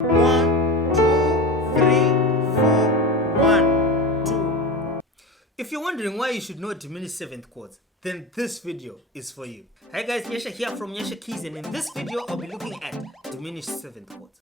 1, 2, 3, 4, 1, 2. If you're wondering why you should know diminished seventh chords, then this video is for you. Hi guys, Yesha here from Yesha Keys, and in this video I'll be looking at diminished seventh chords.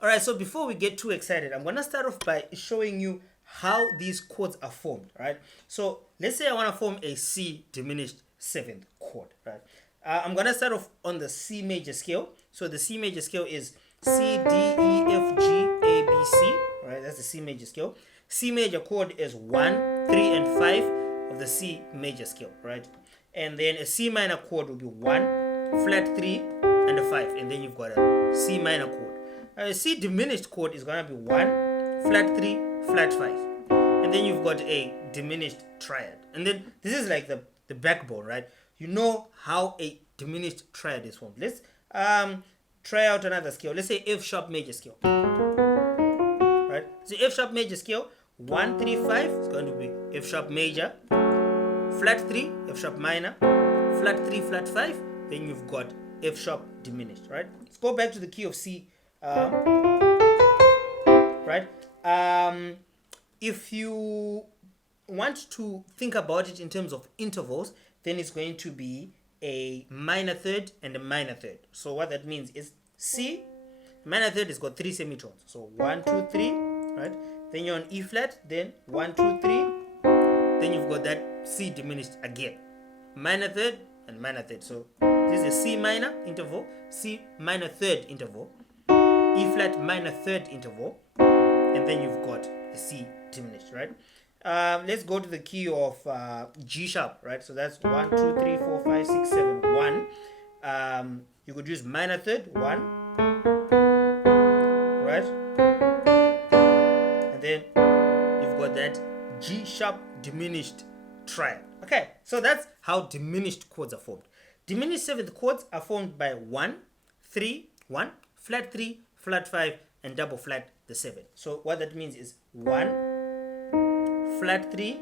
Alright, so before we get too excited, I'm gonna start off by showing you how these chords are formed, right? So let's say I want to form a C diminished seventh chord, right? I'm gonna start off on the C major scale. So the C major scale is C, D, E, F, G, A, B, C, right? That's the C major scale. C major chord is 1, 3, and 5 of the C major scale, right? And then a C minor chord will be 1, flat 3, and a 5, and then you've got a C minor chord. A C diminished chord is gonna be 1, flat 3, flat 5, and then you've got a diminished triad. And then this is like the backbone, right? You know how a diminished triad is formed. Let's try out another scale. Let's say F sharp major scale, right? So F sharp major scale, 1, 3, 5 is going to be F sharp major, flat 3, F sharp minor, flat 3, flat 5, then you've got F sharp diminished, right? Let's go back to the key of C, right? If you want to think about it in terms of intervals, then it's going to be a minor third and a minor third. So what that means is C minor third has got 3 semitones. So 1, 2, 3, right? Then you're on E flat, then 1, 2, 3. Then you've got that C diminished again. Minor third and minor third. So this is a C minor interval, C minor third interval, E flat minor third interval, and then you've got a C diminished, right? Let's go to the key of G sharp, right? So that's 1, 2, 3, 4, 5, 6, 7, 1. You could use minor third, 1, right? And then you've got that G sharp diminished triad. Okay, so that's how diminished chords are formed. Diminished seventh chords are formed by 1, 3, 1, flat 3, flat 5, and double flat the 7. So what that means is 1, flat 3,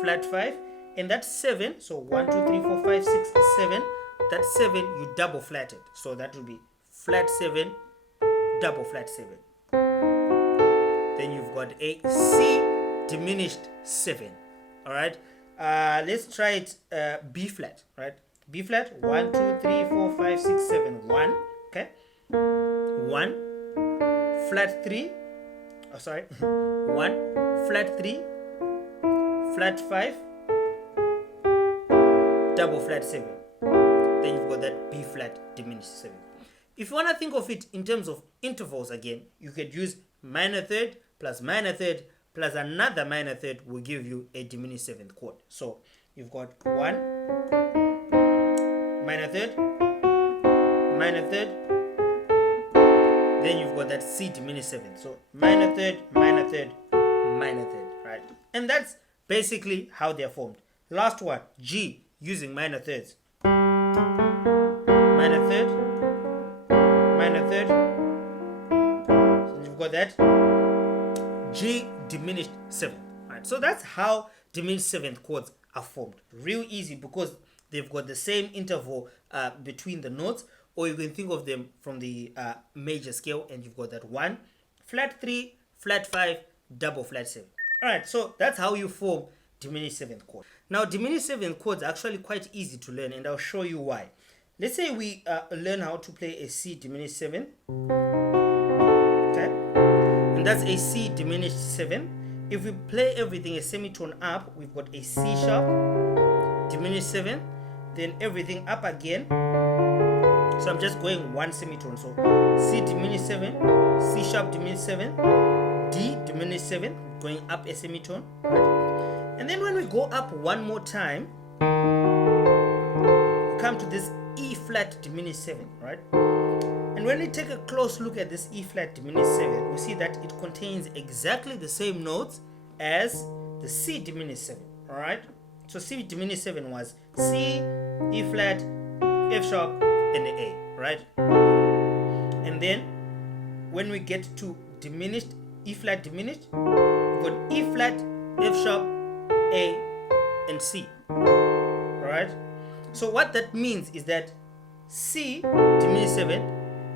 flat 5, and that's 7. So 1, 2, 3, 4, 5, 6, 7. That 7 you double flat it. So that will be flat 7, double flat 7. Then you've got a C diminished 7. Alright. Let's try it B flat, right? B flat, 1, 2, 3, 4, 5, 6, 7, 1. Okay. 1, flat 3. Oh, sorry. 1, flat 3, flat 5, double flat 7. Then you've got that B flat diminished 7. If you want to think of it in terms of intervals again, you could use minor third plus another minor third will give you a diminished seventh chord. So you've got 1, minor third, then you've got that C diminished seventh. So minor third, minor third, minor third, right? And that's basically how they're formed. Last one, G, using minor thirds. Minor third, minor third. So you've got that G diminished seventh, right? So that's how diminished seventh chords are formed. Real easy because they've got the same interval between the notes, or you can think of them from the major scale, and you've got that 1, flat 3, flat 5, double flat 7. Alright, so that's how you form diminished seventh chord. Now, diminished seventh chords are actually quite easy to learn, and I'll show you why. Let's say we learn how to play a C diminished 7. Okay? And that's a C diminished 7. If we play everything a semitone up, we've got a C sharp diminished 7, then everything up again. So I'm just going one semitone. So C diminished 7, C sharp diminished 7, D diminished 7, going up a semitone, right? And then when we go up one more time, we come to this E flat diminished 7, right? And when we take a close look at this E flat diminished 7, we see that it contains exactly the same notes as the C diminished 7, all right? So C diminished 7 was C, E flat, F sharp, and A, right? And then when we get to diminished, E flat diminished, we've got E flat, F sharp, A, and C, right? right? So what that means is that C diminished 7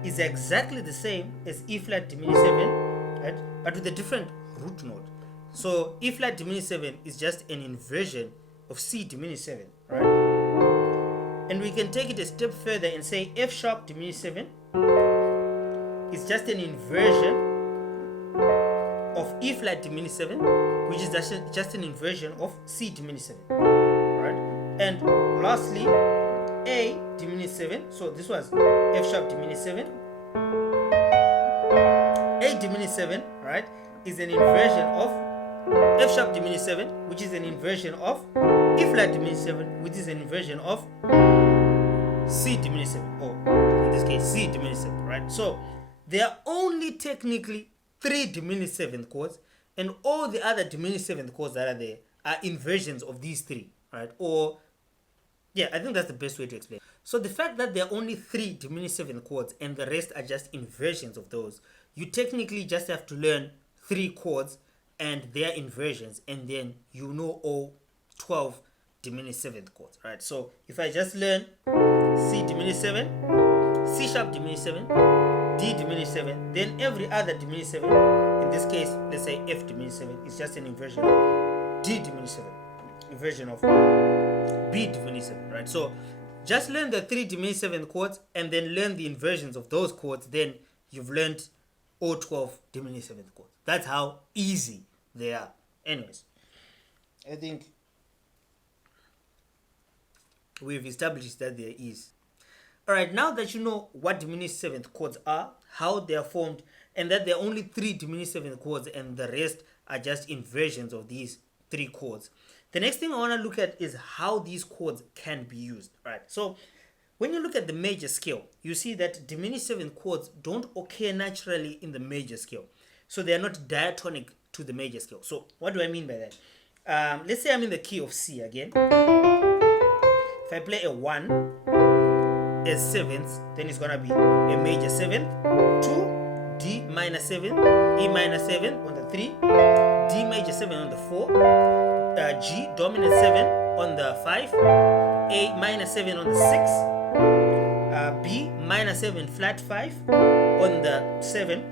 is exactly the same as E flat diminished 7, right? But with a different root note. So E flat diminished 7 is just an inversion of C diminished 7, right? And we can take it a step further and say F sharp diminished 7 is just an inversion of E flat diminished 7, which is just an inversion of C diminished 7, right? And lastly, A diminished 7, so this was F sharp diminished 7. A diminished 7, right, is an inversion of F sharp diminished 7, which is an inversion of E flat diminished 7, which is an inversion of C diminished 7, or in this case C diminished 7, right? So there are only technically 3 diminished 7th chords, and all the other diminished 7th chords that are there are inversions of these 3, right? Or yeah, I think that's the best way to explain. So the fact that there are only 3 diminished 7th chords and the rest are just inversions of those, you technically just have to learn 3 chords and their inversions, and then you know all 12 diminished 7th chords, right? So if I just learn C diminished 7, C sharp diminished 7, D diminished 7, then every other diminished 7, in this case, let's say F diminished 7, is just an inversion of D diminished 7, inversion of B diminished 7, right? So just learn the 3 diminished 7th chords and then learn the inversions of those chords, then you've learned all 12 diminished 7th chords. That's how easy they are. Anyways, I think we've established that there is. Alright, now that you know what diminished 7th chords are, how they are formed, and that there are only 3 diminished 7th chords and the rest are just inversions of these 3 chords, the next thing I want to look at is how these chords can be used. Right? So when you look at the major scale, you see that diminished 7th chords don't occur naturally in the major scale. So they are not diatonic to the major scale. So what do I mean by that? Let's say I'm in the key of C again. If I play a 1 as 7th, then it's gonna be a major 7th, 2, D minor 7, E minor 7 on the 3, D major 7 on the 4, G dominant 7 on the 5, A minor 7 on the 6, B minor 7 flat 5 on the 7,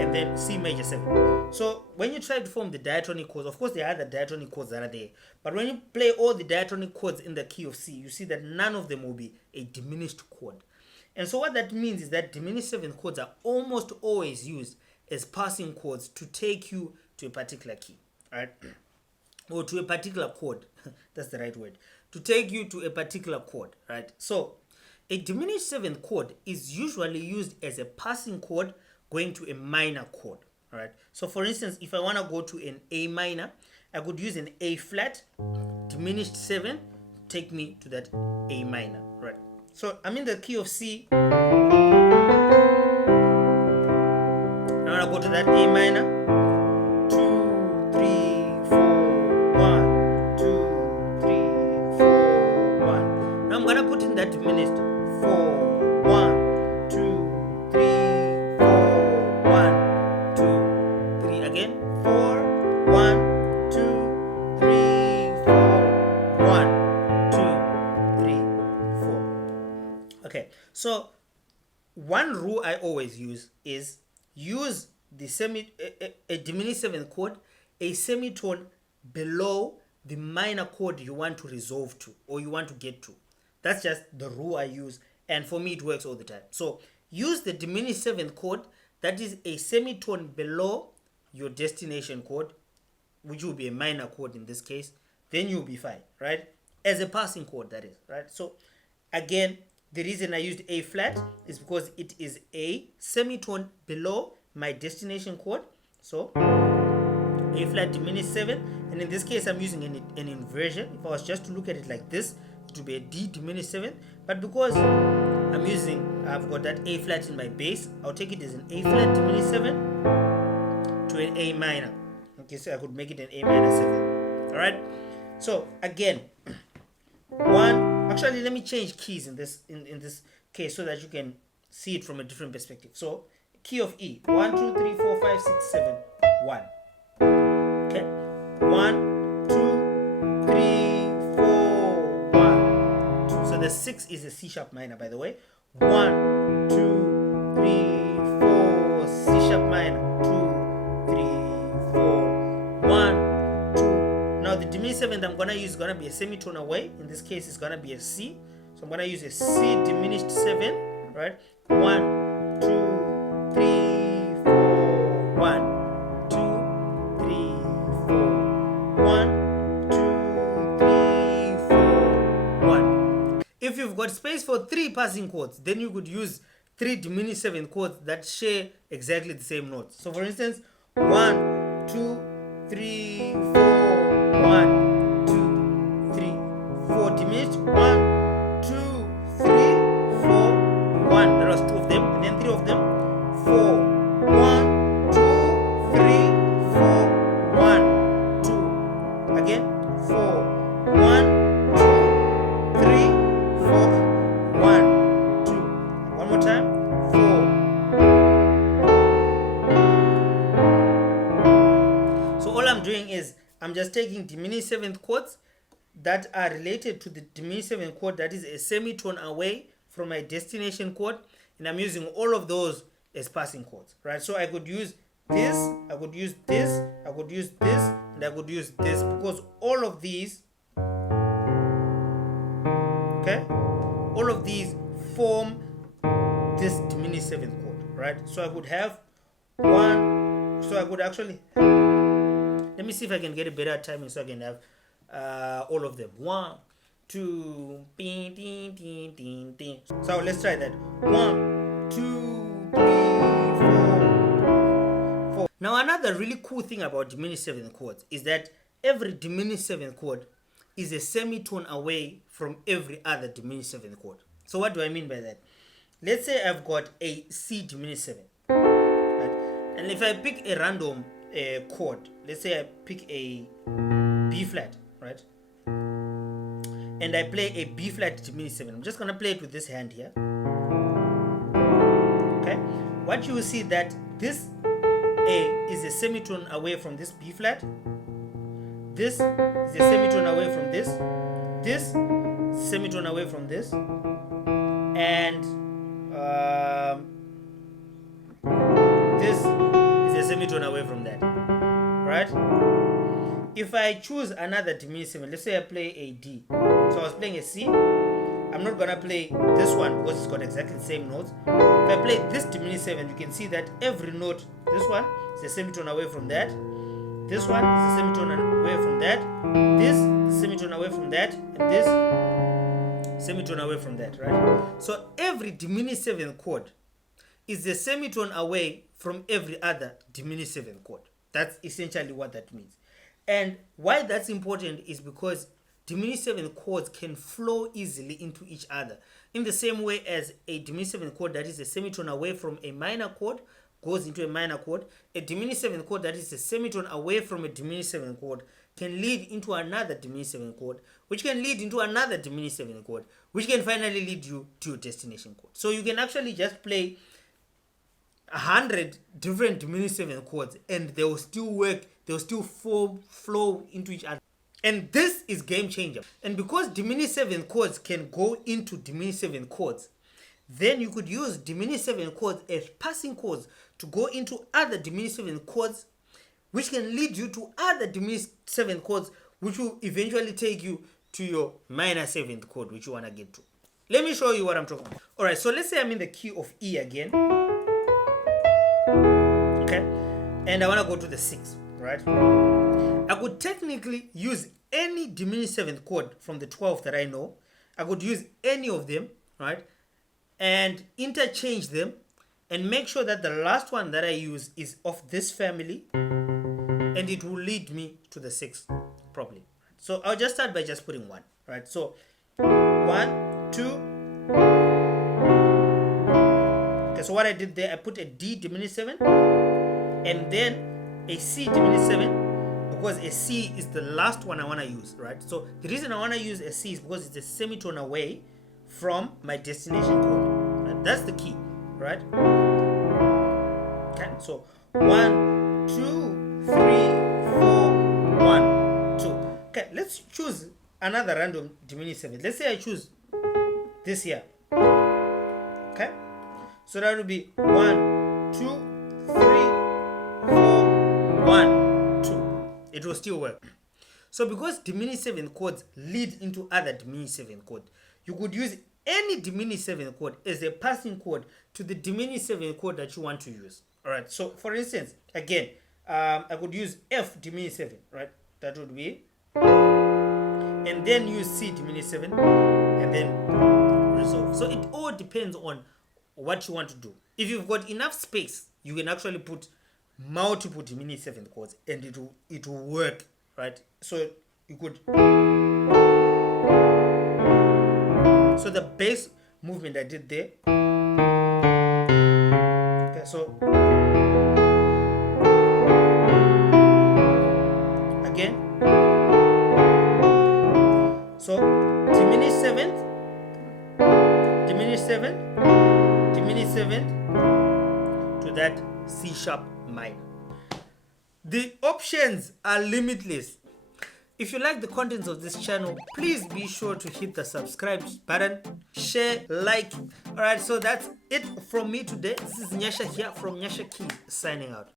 and then C major 7. So when you try to form the diatonic chords, of course there are other diatonic chords that are there, but when you play all the diatonic chords in the key of C, you see that none of them will be a diminished chord. And so what that means is that diminished 7th chords are almost always used as passing chords to take you to a particular key, right? Or to a particular chord. That's the right word. To take you to a particular chord, right? So a diminished 7th chord is usually used as a passing chord going to a minor chord, right? So for instance, if I want to go to an A minor, I could use an A flat, diminished 7, take me to that A minor, right? So I'm in the key of C. I want to go to that A minor. 2, 3, 4, 1, 2, 3, 4, 1. Now I'm going to put in that diminished 4, 1, 2, 3, 4, 1, 2, 3 again. 4, 1, 2, 3, 4, 1, 2, 3, 4. Okay, so one rule I always use is use the a diminished 7th chord, a semitone below the minor chord you want to resolve to or you want to get to. That's just the rule I use, and for me it works all the time. So use the diminished 7th chord that is a semitone below your destination chord, which will be a minor chord in this case, then you'll be fine, right? As a passing chord, that is, right? So again, the reason I used A flat is because it is a semitone below my destination chord. So A flat diminished 7, and in this case I'm using an inversion. If I was just to look at it like this, it would be a D diminished 7, but because I've got that A flat in my bass, I'll take it as an A flat diminished 7 to an A minor. Okay, so I could make it an A minor 7. Alright, so again, actually let me change keys in this case so that you can see it from a different perspective. So key of E, 1, 2, 3, 4, 5, 6, 7, 1. Okay, 1, 2, 3, 4, 1, the 6 is a C sharp minor, by the way. 1, 2, 3, 4, C sharp minor. 2, 3, 4, 1, 2. Now the diminished seventh I'm gonna use is gonna be a semitone away. In this case, it's gonna be a C. So I'm gonna use a C diminished 7, right? 1, 2, 3, 4, 1, 2, 3, 4, 1, 2, 3, 4, 1. If you've got space for 3 passing chords, then you could use 3 diminished 7 chords that share exactly the same notes. So for instance, 1, 2, 3, 4, 1, 2, 3, 4 diminished, 1, 2, 3, 4, 1. That was 2 of them, and then 3 of them. 4, 1, 2, 3, 4, 1, 2. Again, 4, 1, 2, 3, 4, 1, 2. One more time. 4. So all I'm doing is I'm just taking diminished 7th chords that are related to the diminished 7th chord that is a semitone away from my destination chord, and I'm using all of those as passing chords, right? So I could use this, I could use this, I could use this, and I could use this, because all of these, okay, all of these form this diminished 7th chord, right? So I could have one, so I could actually, let me see if I can get a better timing so I can have all of them. 1, 2, ding, ding, ding, ding, ding. So let's try that. 1, 2, 3, 4, 4. Now another really cool thing about diminished 7th chords is that every diminished 7th chord is a semitone away from every other diminished 7th chord. So what do I mean by that? Let's say I've got a C diminished 7, right? And if I pick a random chord, let's say I pick a B flat, right? And I play a B flat diminished 7. I'm just gonna play it with this hand here. Okay, what you will see that this A is a semitone away from this B flat. This is a semitone away from this. This is a semitone away from this. And this is a semitone away from that, right? If I choose another diminished 7, let's say I play a D. So I was playing a C. I'm not gonna play this one because it's got exactly the same notes. If I play this diminished 7, you can see that every note, this one is a semitone away from that. This one is a semitone away from that. This is a semitone away from that. And this semitone away from that, right? So every diminished 7th chord is a semitone away from every other diminished 7th chord. That's essentially what that means. And why that's important is because diminished 7th chords can flow easily into each other. In the same way as a diminished 7th chord that is a semitone away from a minor chord goes into a minor chord, a diminished 7th chord that is a semitone away from a diminished 7th chord can lead into another diminished 7th chord, which can lead into another diminished 7th chord, which can finally lead you to your destination chord. So you can actually just play 100 different diminished 7th chords and they will still work, they will still flow into each other. And this is game changer. And because diminished 7th chords can go into diminished 7th chords, then you could use diminished 7th chords as passing chords to go into other diminished 7th chords, which can lead you to other diminished 7th chords, which will eventually take you to your minor 7th chord, which you want to get to. Let me show you what I'm talking about. Alright, so let's say I'm in the key of E again. Okay, and I want to go to the 6th, right? I could technically use any diminished 7th chord from the 12 that I know. I could use any of them, right? And interchange them and make sure that the last one that I use is of this family and it will lead me to the 6th properly. So I'll just start by just putting 1, right? So 1, 2. Okay, so what I did there, I put a D diminished 7 and then a C diminished 7 because a C is the last one I want to use, right? So the reason I want to use a C is because it's a semitone away from my destination chord. Right? That's the key, right? Okay, so 1, 2, 3, 4, 1, 2. Okay, let's choose another random diminished 7. Let's say I choose this here. Okay, so that would be 1, 2, 3, 4, 1, 2. It will still work. So because diminished 7th chords lead into other diminished 7th chord, you could use any diminished 7th chord as a passing chord to the diminished 7th chord that you want to use. All right, so for instance, again, I could use F diminished 7, right? That would be, and then use C diminished 7, and then resolve. So it all depends on what you want to do. If you've got enough space, you can actually put multiple diminished 7th chords, and it will work, right? So you could. So the bass movement I did there. Okay, so again. So diminished 7th, diminished 7th, diminished 7th to that C sharp minor. The options are limitless. If you like the contents of this channel, please be sure to hit the subscribe button, share, like. Alright, so that's it from me today. This is Nyasha here from Nyasha Keys signing out.